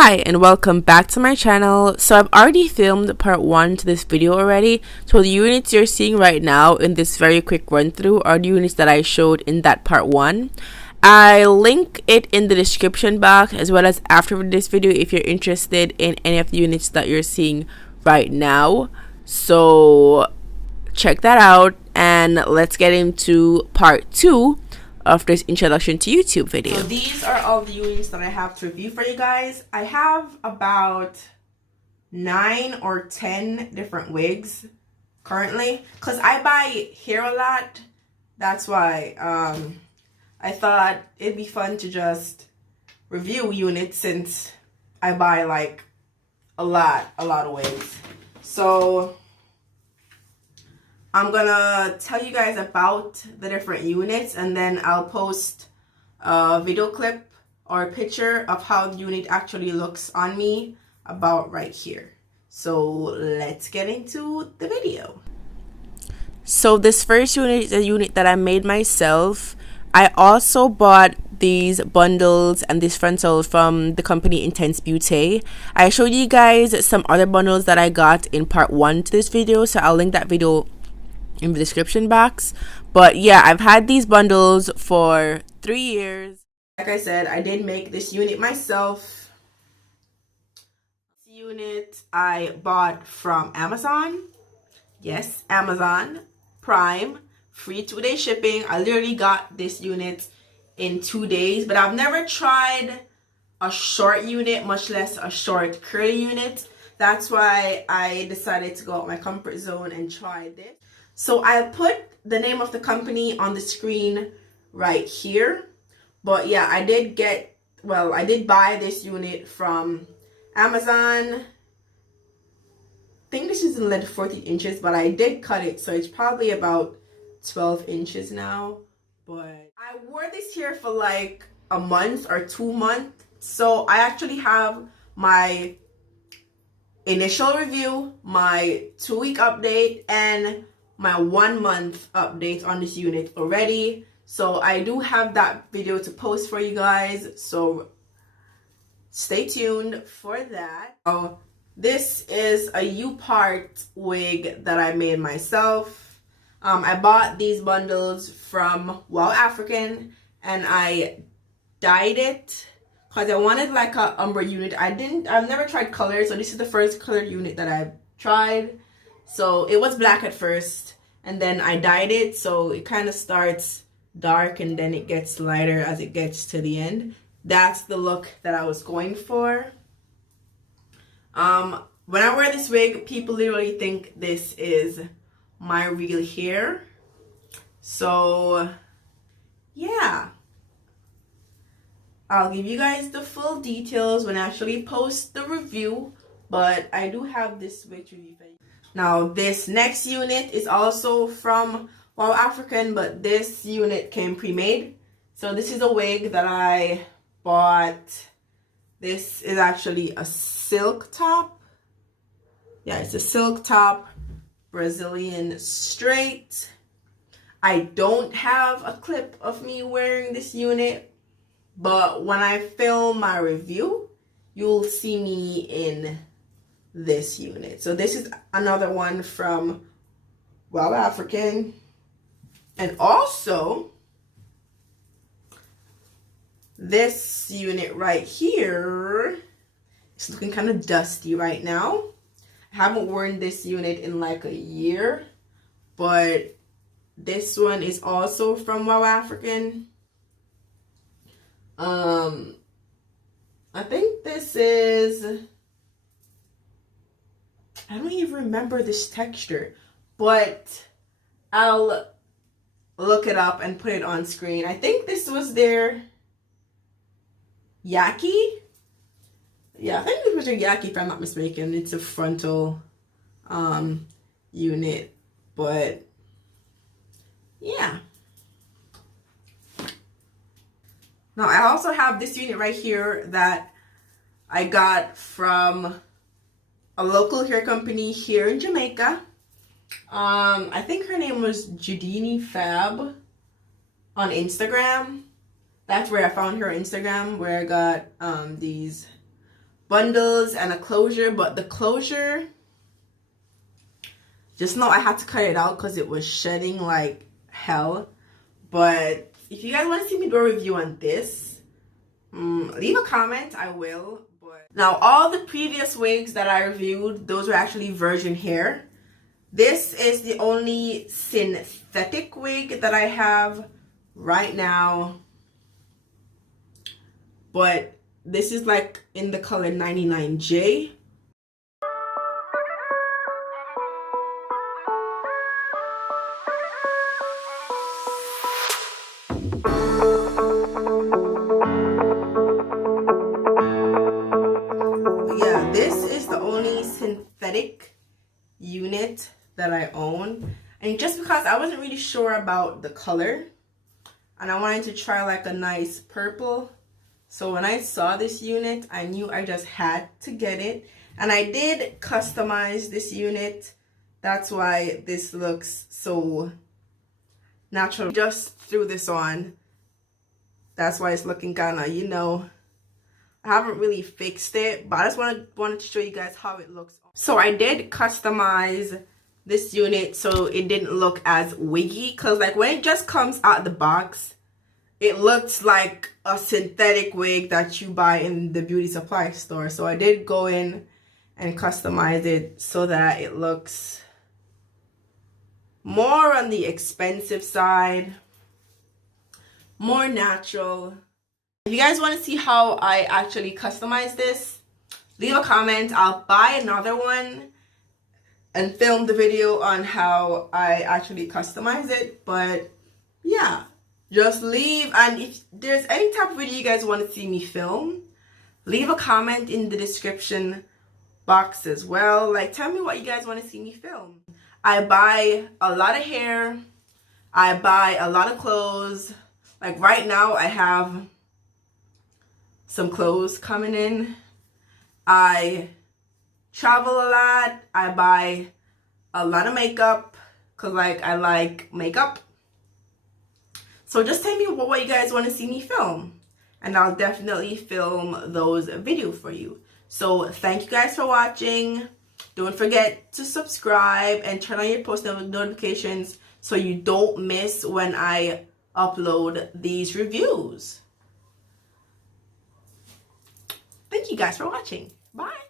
Hi and welcome back to my channel. So I've already filmed part 1 to this video already. So the units you're seeing right now in this very quick run through are the units that I showed in that part 1. I'll link it in the description box as well as after this video if you're interested in any of the units that you're seeing right now. So check that out and let's get into part 2 of this introduction to YouTube video. So these are all the units that I have to review for you guys. I have about 9 or 10 different wigs currently because I buy hair a lot. That's why I thought it'd be fun to just review units since I buy like a lot of wigs. So I'm gonna tell you guys about the different units and then I'll post a video clip or a picture of how the unit actually looks on me about right here. So let's get into the video. So this first unit is a unit that I made myself. I also bought these bundles and this frontal from the company Intense Beauté. I showed you guys some other bundles that I got in part 1 to this video, so I'll link that video in the description box. But yeah, I've had these bundles for 3 years. Like I said, I did make this unit myself. This unit I bought from Amazon. Yes, Amazon Prime, free 2-day shipping. I literally got this unit in 2 days, but I've never tried a short unit, much less a short curly unit. That's why I decided to go out my comfort zone and try this. So I put the name of the company on the screen right here. But yeah, I did buy this unit from Amazon. I think this is in length 14 inches, but I did cut it, so it's probably about 12 inches now. But I wore this here for like a month or 2 months. So I actually have my initial review, my 2-week update, and my 1-month update on this unit already. So I do have that video to post for you guys, so stay tuned for that. So this is a U-part wig that I made myself. I bought these bundles from Wow African and I dyed it because I wanted like a umber unit. I've never tried color, so this is the first color unit that I've tried. So it was black at first and then I dyed it, so it kind of starts dark and then it gets lighter as it gets to the end. That's the look that I was going for. When I wear this wig, people literally think this is my real hair. So yeah, I'll give you guys the full details when I actually post the review, but I do have this wig to review. Now this next unit is also from Wow African, but this unit came pre-made. So this is a wig that I bought. This is actually a silk top. Yeah, it's a silk top, Brazilian straight. I don't have a clip of me wearing this unit, but when I film my review, you'll see me in this unit. So this is another one from Wow African. And also this unit right here is looking kind of dusty right now. I haven't worn this unit in like a year, but this one is also from Wow African. I think this is, I don't even remember this texture, but I'll look it up and put it on screen. I think this was their Yaki. Yeah, I think this was their Yaki if I'm not mistaken. It's a frontal unit, but yeah. Now I also have this unit right here that I got from a local hair company here in Jamaica. I think her name was Judini Fab on Instagram. That's where I found her on Instagram, where I got these bundles and a closure, but the closure, just know I had to cut it out because it was shedding like hell. But if you guys want to see me do a review on this, leave a comment. I will. But now all the previous wigs that I reviewed, those were actually virgin hair. This is the only synthetic wig that I have right now, but this is like in the color 99J. Yeah, this is the only synthetic unit that I own, and just because I wasn't really sure about the color and I wanted to try like a nice purple, so when I saw this unit I knew I just had to get it. And I did customize this unit, that's why this looks so natural. Just threw this on, that's why it's looking kind of, you know, I haven't really fixed it, but I just wanted to show you guys how it looks. So I did customize this unit so it didn't look as wiggy, because like when it just comes out the box, it looks like a synthetic wig that you buy in the beauty supply store. So I did go in and customize it so that it looks more on the expensive side, more natural. If you guys want to see how I actually customize this, leave a comment. I'll buy another one and film the video on how I actually customize it. But yeah, just leave, and if there's any type of video you guys want to see me film, leave a comment in the description box as well. Like, tell me what you guys want to see me film. I buy a lot of hair, I buy a lot of clothes. Like right now I have some clothes coming in. I travel a lot. I buy a lot of makeup because like I like makeup. So just tell me what you guys want to see me film, and I'll definitely film those videos for you. So thank you guys for watching. Don't forget to subscribe and turn on your post notifications so you don't miss when I upload these reviews. Thank you guys for watching. Bye.